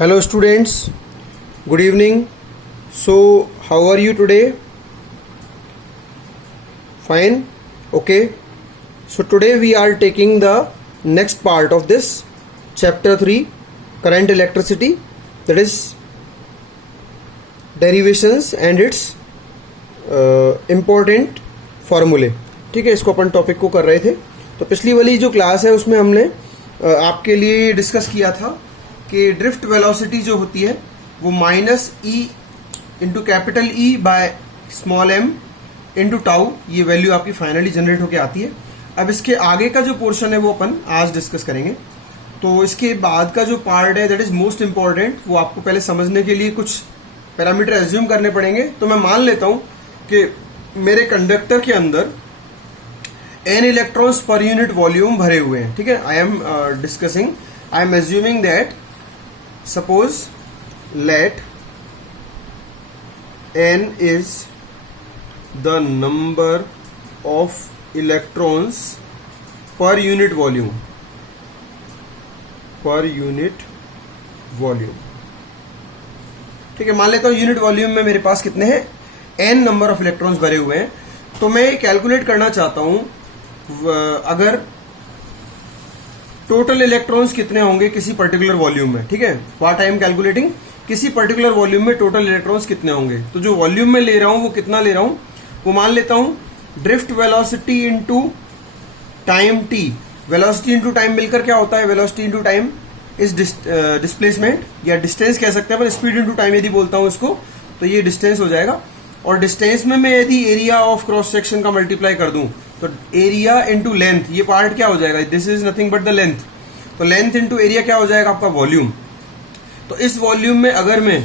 Hello students, good evening. So how are you today? Fine? Okay. So today we are taking the next part of this chapter 3 current electricity, that is derivations and its important formulae. ठीक है, इसको अपन topic को कर रहे थे. तो पिछली वाली जो क्लास है उसमें हमने आपके लिए डिस्कस किया था कि ड्रिफ्ट वेलोसिटी जो होती है वो minus E into capital E by small M into tau, ये वैल्यू आपकी फाइनली जनरेट होके आती है. अब इसके आगे का जो पोर्शन है वो अपन आज डिस्कस करेंगे. तो इसके बाद का जो पार्ट है दैट इज मोस्ट इंपॉर्टेंट, वो आपको पहले समझने के लिए कुछ पैरामीटर एज्यूम करने पड़ेंगे. तो मैं मान लेता हूं कि मेरे कंडक्टर के अंदर n electrons per unit volume भरे हुए हैं. ठीक है, I am assuming that suppose let n is the number of electrons per unit volume ठीक है, मान लेता हूं यूनिट वॉल्यूम में मेरे पास कितने हैं, n नंबर ऑफ इलेक्ट्रॉन्स भरे हुए हैं. तो मैं कैलकुलेट करना चाहता हूं अगर टोटल इलेक्ट्रॉन्स कितने होंगे किसी पर्टिकुलर वॉल्यूम में. ठीक है, व्हाट आई एम कैलकुलेटिंग, किसी पर्टिकुलर वॉल्यूम में टोटल इलेक्ट्रॉन्स कितने होंगे. तो जो वॉल्यूम में ले रहा हूं वो कितना ले रहा हूं, वो मान लेता हूं drift velocity into time T. Velocity into time मिलकर क्या होता है, velocity into time is displacement या डिस्टेंस कह सकते हैं, पर स्पीड इनटू टाइम यदि बोलता हूं इसको तो ये डिस्टेंस हो जाएगा. और डिस्टेंस में मैं यदि एरिया ऑफ क्रॉस सेक्शन का मल्टीप्लाई कर दूं तो एरिया इंटू लेंथ, ये पार्ट क्या हो जाएगा, this is nothing but the length. तो लेंथ इंटू एरिया क्या हो जाएगा आपका वॉल्यूम. तो इस वॉल्यूम में अगर मैं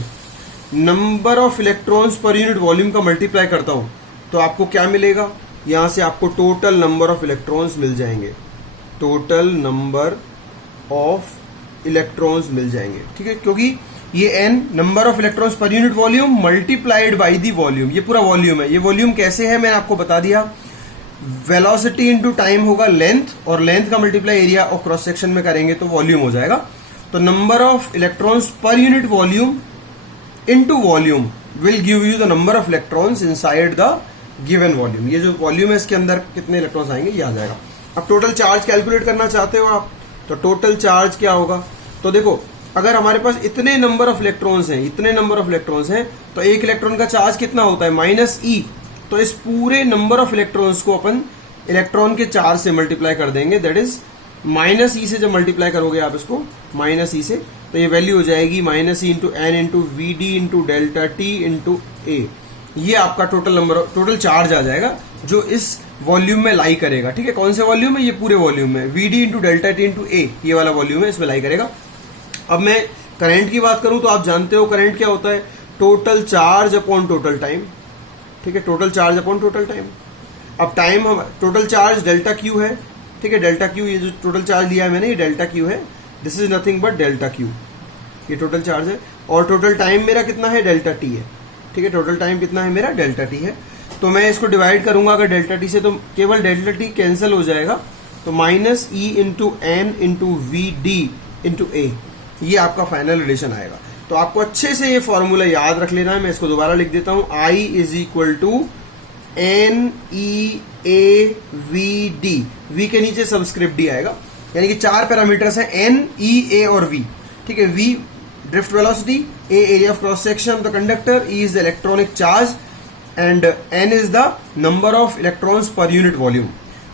number of electrons per unit volume का मल्टीप्लाई करता हूं तो आपको क्या मिलेगा, यहां से आपको टोटल नंबर ऑफ इलेक्ट्रॉन्स मिल जाएंगे. टोटल नंबर ऑफ इलेक्ट्रॉन्स मिल जाएंगे. ठीक है, क्योंकि ये n number of electrons per unit volume multiplied by the volume, ये पूरा वॉल्यूम है. ये वॉल्यूम कैसे है मैंने आपको बता दिया, वेलोसिटी इंटू टाइम होगा लेंथ, और लेंथ का मल्टीप्लाई एरिया और क्रॉस सेक्शन में करेंगे तो वॉल्यूम हो जाएगा. तो number of electrons per unit volume into volume will give you the number of electrons inside the given volume. ये जो वॉल्यूम है इसके अंदर कितने इलेक्ट्रॉन्स आएंगे ये आ जाएगा. अब टोटल चार्ज कैलकुलेट करना चाहते हो आप, तो टोटल चार्ज क्या होगा. तो देखो, अगर हमारे पास इतने नंबर ऑफ इलेक्ट्रॉन्स हैं तो एक इलेक्ट्रॉन का चार्ज कितना होता है, माइनस ई. तो इस पूरे नंबर ऑफ इलेक्ट्रॉन्स को अपन इलेक्ट्रॉन के चार्ज से मल्टीप्लाई कर देंगे, दैट इज माइनस ई से जब मल्टीप्लाई करोगे आप इसको माइनस ई से, तो ये वैल्यू हो जाएगी minus E into N into V D into delta T into A. ये आपका टोटल चार्ज आ जाएगा जो इस वॉल्यूम में लाई करेगा. ठीक है, कौन से वॉल्यूम में, ये पूरे वॉल्यूम में V D into delta T into A, ये वाला वॉल्यूम है, इसमें लाई करेगा. अब मैं करंट की बात करूं तो आप जानते हो करंट क्या होता है, total charge upon total time. ठीक है, total charge upon total time. अब टाइम हम टोटल चार्ज डेल्टा क्यू है. ठीक है, डेल्टा क्यू, ये जो टोटल चार्ज लिया है मैंने ये डेल्टा क्यू है, this is nothing but delta Q, ये टोटल चार्ज है. और टोटल टाइम मेरा कितना है, डेल्टा टी है. ठीक है, टोटल टाइम कितना है मेरा, डेल्टा टी है. तो मैं इसको डिवाइड करूंगा अगर डेल्टा टी से तो केवल डेल्टा टी कैंसिल हो जाएगा. तो minus E into N into V D into A, ये आपका फाइनल रिलेशन आएगा. तो आपको अच्छे से ये फॉर्मूला याद रख लेना है. मैं इसको दोबारा लिख देता हूं, I is equal to N E A V D. V के नीचे सबस्क्रिप्ट डी आएगा, यानी कि चार पैरामीटर्स हैं, एन ई ए और वी. ठीक है, V drift velocity, A area of cross section of the conductor, E is the electronic charge and N is the number of electrons per unit volume.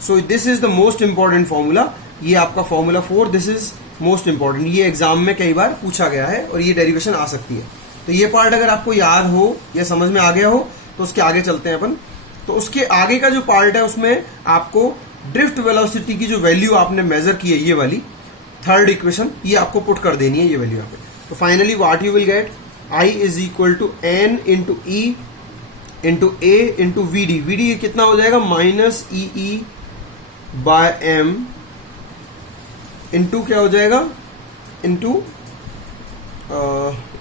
So this is the most important formula. ये आपका formula 4, this is most important. ये exam में कई बार पूछा गया है और ये डेरिवेशन आ सकती है. तो ये पार्ट अगर आपको याद हो या समझ में आ गया हो तो उसके आगे चलते हैं अपन. तो उसके आगे का जो पार्ट है उसमें आपको ड्रिफ्ट वेलोसिटी की जो वैल्यू आपने मेजर की है, ये वाली थर्ड इक्वेशन, ये आपको पुट कर देनी है ये वैल्यू यहाँ पे. तो finally what you will get, I is equal to N into E into A into V D. V D कितना हो जाएगा, minus E E by M into क्या हो जाएगा, इंटू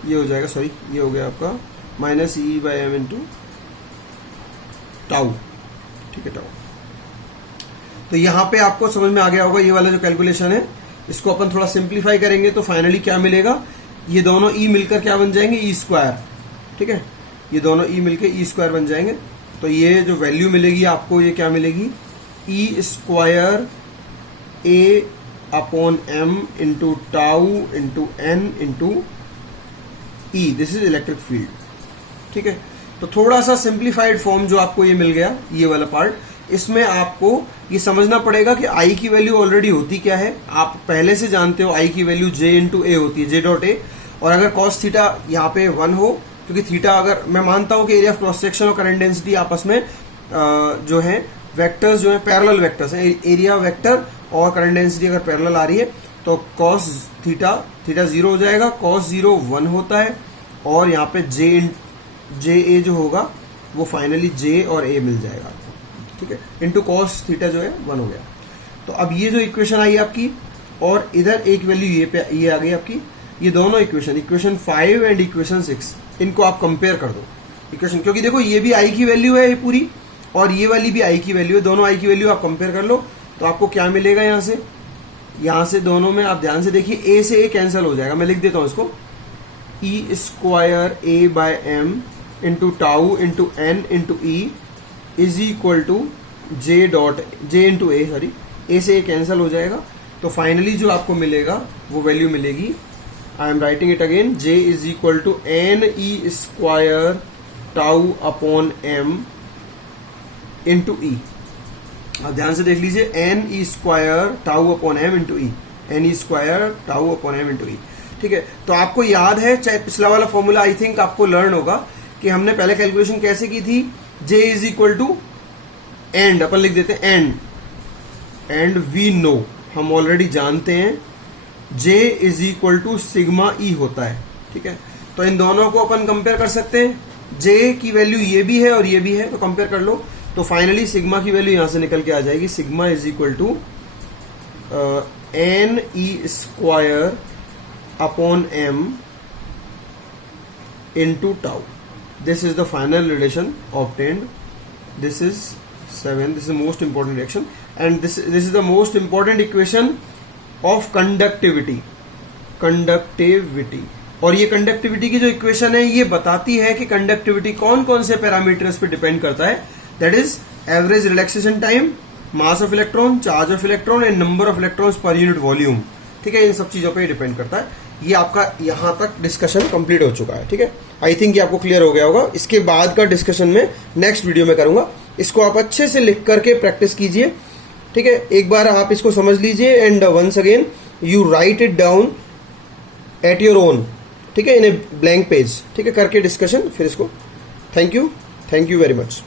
ये हो जाएगा, सॉरी ये हो गया आपका minus E by M into tau. ठीक है, टाउ. तो यहां पे आपको समझ में आ गया होगा ये वाला जो कैलकुलेशन है, इसको अपन थोड़ा सिंप्लीफाई करेंगे तो फाइनली क्या मिलेगा, ये दोनों ई मिलकर क्या बन जाएंगे, ई स्क्वायर, ठीक है, ये दोनों ई मिलकर ई स्क्वायर बन जाएंगे। तो ये जो वैल्यू मिलेगी आपको, ये क्या मिलेगी, E square A upon M into tau into N into E, this is electric field, ठीक है। तो थोड़ा सा सिंप्लीफाइड फॉर्म जो आपको ये मिल गया, ये वाला पार्ट, इसमें आपको ये समझना पड़ेगा कि आई की वैल्यू ऑलरेडी होती क्या है। आप पहले से जानते हो आई की वैल्यू जे इंटू ए होती है, जे डॉट ए। और अगर कॉस थीटा यहाँ पे 1 हो, क्योंकि थीटा, अगर मैं मानता हूं कि एरिया ऑफ क्रॉस सेक्शन और करंट डेंसिटी आपस में जो है वेक्टर्स जो है पैरेलल वेक्टर्स है, एरिया वेक्टर और करंट डेंसिटी अगर पैरेलल आ रही है तो कॉस थीटा 0 हो जाएगा, कॉस 0 1 होता है, और यहाँ पे जे ए जो होगा वो फाइनली जे और ए मिल जाएगा, ठीक है, इंटू कॉस थीटा जो है 1 हो गया। तो अब ये जो इक्वेशन आई आपकी, और इधर एक वैल्यू ये आ गई आपकी, ये दोनों इक्वेशन 5 एंड इक्वेशन 6, इनको आप कंपेयर कर दो इक्वेशन, क्योंकि देखो ये भी आई की वैल्यू है ये पूरी, और ये वाली भी आई की वैल्यू है, दोनों आई की वैल्यू आप कंपेयर कर लो। तो आपको क्या मिलेगा, यहाँ से दोनों में आप ध्यान से देखिए, ए से ए कैंसिल हो जाएगा, मैं लिख देता हूं इसको, E square A by M into tau into N into E is equal to J into A, sorry, A से ए कैंसिल हो जाएगा। तो फाइनली जो आपको मिलेगा वो वैल्यू मिलेगी, I am writing it again, J is equal to N E square tau upon M into E. अब ध्यान से देख लीजिए, N E square tau upon M into E, N E square tau upon M into E, ठीक है। तो आपको याद है, चाहे पिछला वाला फॉर्मूला आई थिंक आपको लर्न होगा कि हमने पहले कैलकुलेशन कैसे की थी, J is equal to and, अपन लिख देते हैं एंड वी नो, हम ऑलरेडी जानते हैं J is equal to sigma E होता है, ठीक है। तो इन दोनों को अपन कंपेयर कर सकते हैं, जे की वैल्यू ये भी है और ये भी है, तो कंपेयर कर लो। तो फाइनली सिग्मा की वैल्यू यहां से निकल के आ जाएगी, sigma is equal to N E square upon M into tau. This is the final relation obtained, this is 7, this is most important reaction, and this is the most important equation of conductivity. और ये conductivity की जो equation है ये बताती है कि conductivity कौन कौन से पैरामीटर्स पे डिपेंड करता है, that is average relaxation time, mass of electron, charge of electron and number of electrons per unit volume, ठीक है। इन सब चीजों पे डिपेंड करता है। ये आपका यहां तक डिस्कशन कंप्लीट हो चुका है, ठीक है। आई थिंक ये आपको क्लियर हो गया होगा। इसके बाद का डिस्कशन में नेक्स्ट वीडियो में करूंगा। इसको आप अच्छे से लिख करके प्रैक्टिस कीजिए, ठीक है। एक बार आप इसको समझ लीजिए and once again you write it down at your own, ठीक है, इन ए ब्लैंक पेज, ठीक है, करके डिस्कशन फिर इसको। Thank you very much.